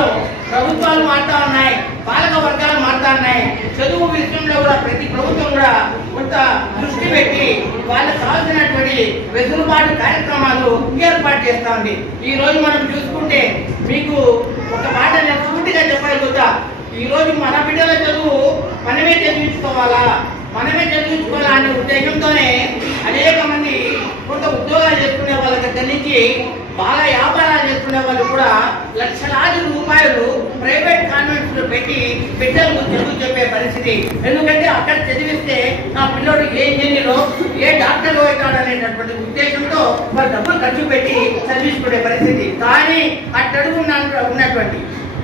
విషయంలో ప్రభుత్వాలు మారుతా ఉన్నాయి పాలక వర్గాలు మారుతా ఉన్నాయి. చదువు విషయంలో కూడా ప్రతి ప్రభుత్వం కూడా కొంత దృష్టి పెట్టి వాళ్ళకి కావాల్సినటువంటి వెసులుబాటు కార్యక్రమాలు ఏర్పాటు చేస్తా ఉంది. ఈ రోజు మనం చూసుకుంటే మీకు ఒక మాట నేను సూటిగా చెప్పగలుగుతా. ఈ రోజు మన బిడ్డల చదువు మనమే చదివించుకోవాలా? మనమే చదివించుకోవాలా అనే ఉద్దేశంతోనే అనేక మంది కొంత ఉద్యోగాలు చేసుకునే వాళ్ళ దగ్గర నుంచి బాగా వ్యాపారాలు చేసుకునే వాళ్ళు కూడా లక్షలాది రూపాయలు ప్రైవేట్ కాన్వెంట్స్లో పెట్టి బిడ్డలకు చదువు చెప్పే పరిస్థితి. ఎందుకంటే అక్కడ చదివిస్తే నా పిల్లోడు ఏ ఇంజనీరో ఏ డాక్టర్ అవుతాడు అనేటటువంటి ఉద్దేశంతో వాళ్ళు డబ్బులు ఖర్చు పెట్టి చదివించుకునే పరిస్థితి. కానీ అట్టడుగు ఉన్న- ఉన్నటువంటి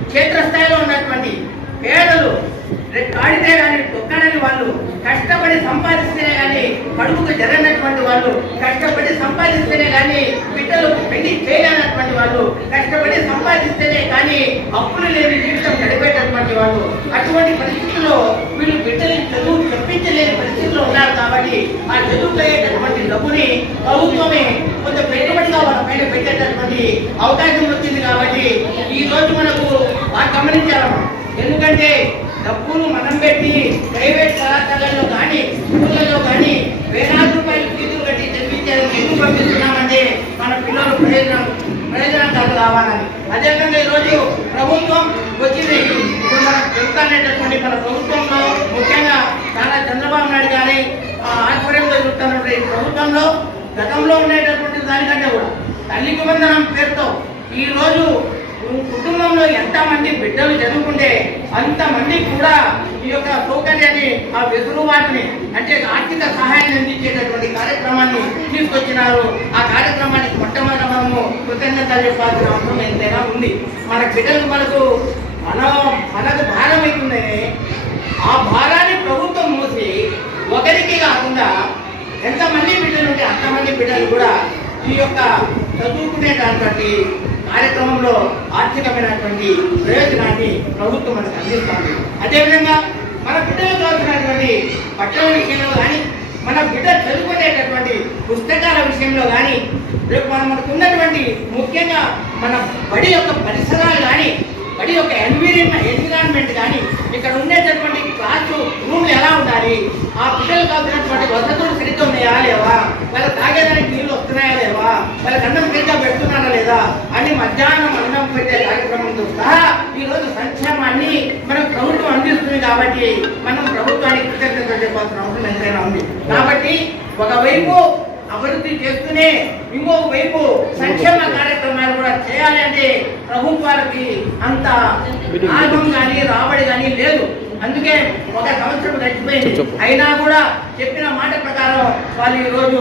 క్షేత్రస్థాయిలో ఉన్నటువంటి పేదలు కాడితే కానీ తొక్కడని వాళ్ళు కష్టపడి సంపాదిస్తేనే కానీ కడుపుకు జరగనటువంటి వాళ్ళు కష్టపడి సంపాదిస్తేనే కానీ బిడ్డలకు పెళ్ళి చేయాలన్నటువంటి వాళ్ళు కష్టపడి సంపాదిస్తేనే కానీ అప్పులు లేని జీవితం గడిపేటటువంటి వాళ్ళు. అటువంటి పరిస్థితుల్లో వీళ్ళు బిడ్డలని చదువు చెప్పించలేని పరిస్థితిలో ఉన్నారు కాబట్టి ఆ చదువుకు అయ్యేటటువంటి డబ్బుని ప్రభుత్వమే కొంత పెట్టుబడిగా వాళ్ళ పైన పెట్టేటటువంటి అవకాశం వచ్చింది కాబట్టి ఈ రోజు మనకు బాగా గమనించాలి ఎందుకంటే డబ్బులు మనం పెట్టి ప్రైవేట్ కళాశాలల్లో కానీ స్కూళ్ళలో కానీ వేలాది రూపాయలు ఫీజులు కట్టి చదివించేందుకు ఎందుకు పంపిస్తున్నామంటే మన పిల్లలు ప్రయోజనం ప్రయోజనం కాదు కావాలని అదేవిధంగా ఈరోజు ప్రభుత్వం వచ్చింది. ఇప్పుడు మనం చెప్తానేటటువంటి మన ప్రభుత్వంలో ముఖ్యంగా చాలా చంద్రబాబు నాయుడు గారి ఆ, ఆధ్వర్యంలో చూస్తున్నటువంటి ఈ ప్రభుత్వంలో గతంలో ఉండేటటువంటి దానికంటే కూడా తల్లికి వందనం పేరుతో ఈ రోజు కుటుంబంలో ఎంతమంది బిడ్డలు అంతమంది కూడా ఈ యొక్క సౌకర్యాన్ని ఆ వెసులుబాటుని అంటే ఆర్థిక సహాయాన్ని అందించేటటువంటి కార్యక్రమాన్ని తీసుకొచ్చినారు. ఆ కార్యక్రమానికి మొట్టమొదటి మనము కృతజ్ఞతలు చెప్పాల్సిన అవసరం ఎంతైనా ఉంది. మన బిడ్డలు మనకు మన మనకు భారం అవుతుందని ఆ భారాన్ని ప్రభుత్వం మూసి ఒకరికి కాకుండా ఎంతమంది బిడ్డలు ఉంటే అంతమంది బిడ్డలు కూడా ఈ యొక్క చదువుకునే దాంట్లో కార్యక్రమంలో ఆర్థికమైనటువంటి ప్రయోజనాన్ని ప్రభుత్వం మనకు అందిస్తుంది. అదేవిధంగా మన బిడ్డలకు కావాల్సినటువంటి పట్టణ విషయంలో కానీ మన బిడ్డ చదువుకునేటటువంటి పుస్తకాల విషయంలో కానీ రేపు మనం మనకు ఉన్నటువంటి ముఖ్యంగా మన బడి యొక్క పరిసరాలు కానీ బడి యొక్క ఎన్విరాన్మెంట్ ఎన్విరాన్మెంట్ కానీ ఇక్కడ ఉండేటటువంటి క్లాస్ రూమ్లు ఎలా ఉండాలి? ఆ పిల్లలకు కావాల్సినటువంటి వసతులు సరిగ్గా ఉన్నాయా లేవా? వాళ్ళ తాగే కాబట్టి ఒకవైపు అభివృద్ధి చేస్తూనే ఇంకొక వైపు సంక్షేమ కార్యక్రమాలు కూడా చేయాలి అంటే ప్రభుత్వాలకి అంత లాభం కానీ రాబడి కానీ లేదు. అందుకే ఒక సంవత్సరం గడిచిపోయింది. అయినా కూడా చెప్పిన మాట ప్రకారం వాళ్ళు ఈ రోజు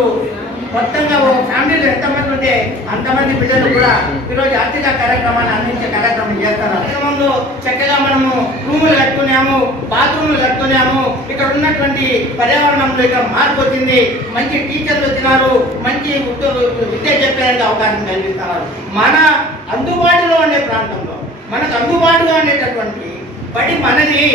మొత్తంగా ఒక ఫ్యామిలీలో ఎంతమంది ఉంటే అంతమంది పిల్లలు కూడా ఈరోజు ఆర్థిక కార్యక్రమాన్ని అందించే కార్యక్రమం చేస్తారు. క్రమంలో చక్కగా మనము రూములు కట్టుకున్నాము బాత్రూములు కట్టుకున్నాము. ఇక్కడ ఉన్నటువంటి పర్యావరణంలో ఇక్కడ మార్పు వచ్చింది. మంచి టీచర్లు వచ్చినారు మంచి విద్య చెప్పడానికి అవకాశం కల్పిస్తున్నారు. మన అందుబాటులో ఉండే ప్రాంతంలో మనకు అందుబాటులో ఉండేటటువంటి బడి మనది.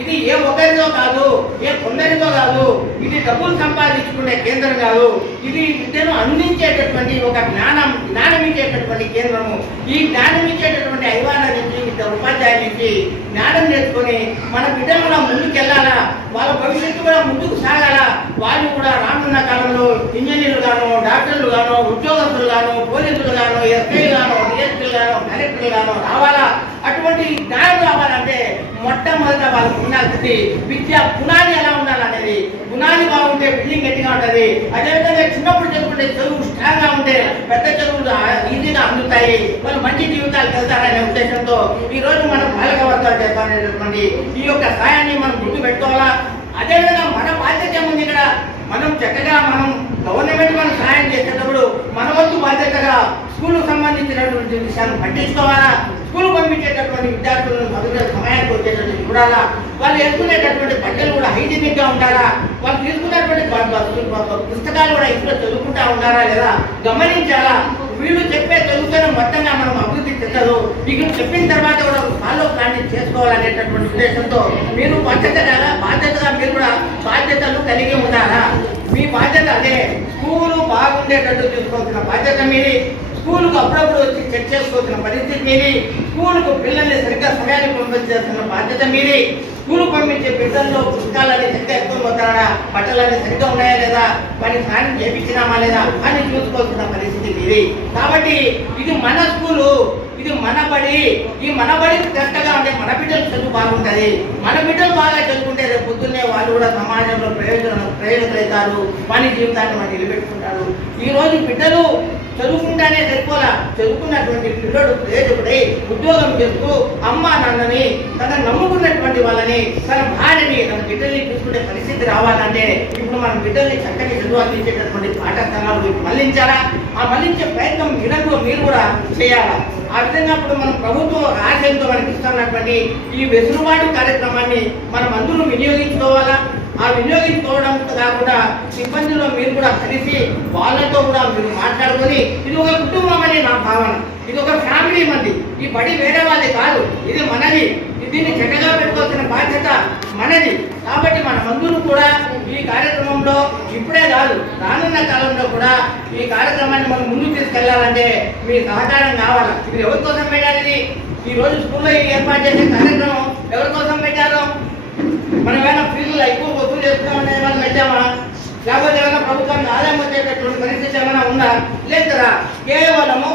ఇది ఏ ఒకరితో కాదు ఏ కొందరితో కాదు ఇది డబ్బులు సంపాదించుకునే కేంద్రం కాదు. ఇది విద్యను అందించేటటువంటి ఒక జ్ఞానం జ్ఞానం ఇచ్చేటటువంటి కేంద్రము. ఈ జ్ఞానం ఇచ్చేటటువంటి అభివాల నుంచి ఇద్దరు ఉపాధ్యాయుల నుంచి జ్ఞానం నేర్చుకొని మన బిడ్డలు కూడా ముందుకెళ్ళాలా? వాళ్ళ భవిష్యత్తు కూడా ముందుకు సాగాలా? వాళ్ళు కూడా రానున్న కాలంలో ఇంజనీర్లు గాను డాక్టర్లు గాను ఉద్యోగస్తులు గాను పోలీసులు గాను ఎస్ఐలు గాను డిఎస్పీలు గాను కలెక్టర్లు గాను రావాలా? అటువంటి జ్ఞానం రావాలంటే మొట్టమొదట వాళ్ళకు ఉండాల్సింది విద్య పునాది ఎలా ఉండాలనేది. పునాది బాగుంటే బిల్డింగ్ గట్టిగా ఉంటుంది. అదేవిధంగా చిన్నప్పుడు చదువుకుంటే చదువు స్ట్రాంగ్గా ఉంటే పెద్ద చదువులు ఈజీగా అందుతాయి. వాళ్ళు మంచి జీవితాలు వెళ్తారనే ఉద్దేశంతో ఈ రోజు మనం బాలక వర్గాలు చేస్తామనేటటువంటి ఈ యొక్క సాయాన్ని మనం గుర్తు పెట్టుకోవాలా? అదేవిధంగా మన బాధ్యత ఏముంది ఇక్కడ? మనం చక్కగా మనం గవర్నమెంట్ మనం సహాయం చేసేటప్పుడు మన వంతు బాధ్యతగా స్కూల్ సంబంధించినటువంటి విషయాన్ని పట్టించుకోవాలా? స్కూల్ పంపించేటటువంటి విద్యార్థులను మొదటి సమయానికి వచ్చేటట్టు చూడాలా? వాళ్ళు వేసుకునేటటువంటి బట్టలు కూడా హైజీనిక్గా ఉండాలా? వాళ్ళు తీసుకున్నటువంటి పుస్తకాలు కూడా ఇంట్లో చదువుకుంటా ఉండాలా లేదా? గమనించాలా? వీళ్ళు చెప్పే చదువుతున్న మొత్తంగా మనం అభివృద్ధి చెందదు. ఇక్కడ చెప్పిన తర్వాత కూడా ఫాలో ప్లాన్ చేసుకోవాలనేటటువంటి ఉద్దేశంతో మీరు బాధ్యతగా బాధ్యతగా మీరు కూడా బాధ్యతలు కలిగి ఉన్నారా మీ బాధ్యత అదే. స్కూలు బాగుండేటట్టు చూసుకోవాల్సిన బాధ్యత మీది. స్కూల్కు అప్పుడప్పుడు వచ్చి చెక్ చేసుకోవాల్సిన పరిస్థితి మీది. స్కూల్కు పిల్లల్ని సరిగ్గా సమయానికి పంపించాల్సిన బాధ్యత మీది. స్కూల్ పంపించే బిడ్డల్లో పుస్తకాలని సరిగ్గా ఎక్కువ పోతారా? బట్టలన్నీ సరిగ్గా ఉన్నాయా లేదా? వాటిని స్నానం చేపించినామా లేదా అని చూసుకోవాల్సిన పరిస్థితి మీది. కాబట్టి ఇది మన స్కూలు ఇది మన బడి. ఈ మన బడి కరెక్ట్గా ఉంటే మన బిడ్డలు చదువు బాగుంటుంది. మన బిడ్డలు బాగా చదువుకుంటే రేపు పొద్దున్నే వాళ్ళు కూడా సమాజంలో ప్రయోజనం అవుతారు పని జీవితాన్ని మనం నిలబెట్టుకుంటారు. ఈ రోజు బిడ్డలు చదువుకుంటానే సరిపోలా. చదువుకున్నటువంటి పిల్లడు ప్రయోజకుడై ఉద్యోగం చేస్తూ అమ్మ నాన్నని తన నమ్ముకున్నటువంటి వాళ్ళని తన భార్యని తన బిడ్డల్ని చూసుకునే పరిస్థితి రావాలంటే ఇప్పుడు మన బిడ్డల్ని చక్కని చదువు పాఠశాలలు పాఠశాలలో మళ్ళించాలా ఆ మళ్ళించే ప్రయత్నం మీరందరూ మీరు కూడా చేయాలా? ఆ విధంగా ఇప్పుడు మనం ప్రభుత్వం ఆశయంతో మనకి ఇస్తున్నటువంటి ఈ వెసులుబాటు కార్యక్రమాన్ని మనం అందరూ వినియోగించుకోవాలా? ఆ వినియోగించుకోవడం కాకుండా సిబ్బందిలో మీరు కూడా కలిసి వాళ్ళతో కూడా మీరు మాట్లాడుకొని ఇది ఒక కుటుంబం అని నా భావన. ఇది ఒక ఫ్యామిలీ మంది. ఈ బడి వేరే వాళ్ళది కాదు ఇది మనది. దీన్ని చక్కగా పెట్టుకోవాల్సిన బాధ్యత మనది. కాబట్టి మన మందులు కూడా ఈ కార్యక్రమంలో ఇప్పుడే కాదు రానున్న కాలంలో కూడా ఈ కార్యక్రమాన్ని మనం ముందుకు తీసుకెళ్ళాలంటే మీ సహకారం కావాలి? ఇది ఎవరి కోసం పెట్టాలి ఈ రోజు స్కూల్లో ఏర్పాటు చేసే కార్యక్రమం ఎవరి కోసం పెట్టారు? మనం ఏమైనా ఫీజులు ఎక్కువ వసూలు చేస్తున్నామని ఏమైనా పెట్టామా? లేకపోతే ఏమైనా ప్రభుత్వానికి ఆదాయం వచ్చేటటువంటి పరిస్థితి ఏమైనా ఉందా? లేదు కదా కేవలము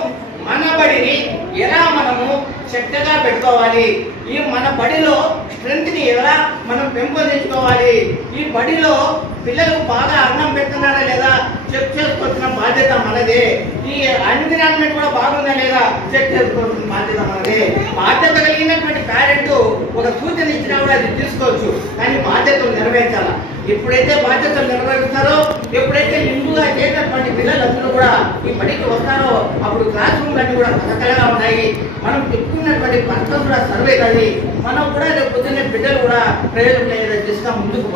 మన బడిని ఎలా మనము చక్కగా పెట్టుకోవాలి? ఈ మన బడిలో స్ట్రెంత్ని ఎలా మనం పెంపొందించుకోవాలి? ఈ బడిలో పిల్లలు బాగా అన్నం పెడుతున్నారా లేదా చెక్ చేసుకోవాల్సిన బాధ్యత మనదే ఈ ఎన్విరాన్మెంట్ కూడా బాగుందా లేదా చెక్ చేసుకోవాల్సిన బాధ్యత మనదే బాధ్యత కలిగినటువంటి పేరెంట్ ఒక సూచన ఇచ్చినా కూడా అది తీసుకోవచ్చు కానీ బాధ్యతలు నెరవేర్చాలా? ఎప్పుడైతే బాధ్యతలు నెరవేరుస్తారో ఎప్పుడైతే నిండుగా చేసినటువంటి పిల్లలందరూ కూడా ఈ పనికి వస్తారో అప్పుడు క్లాస్ రూమ్ అన్ని కూడా కలకలగా ఉన్నాయి. మనం చెప్పుకున్నటువంటి పర్పస్ కూడా సర్వే అది మనం కూడా రేపు పొద్దున్నే బిడ్డలు కూడా ప్రయోజనం అయ్యే దిశగా ముందుకు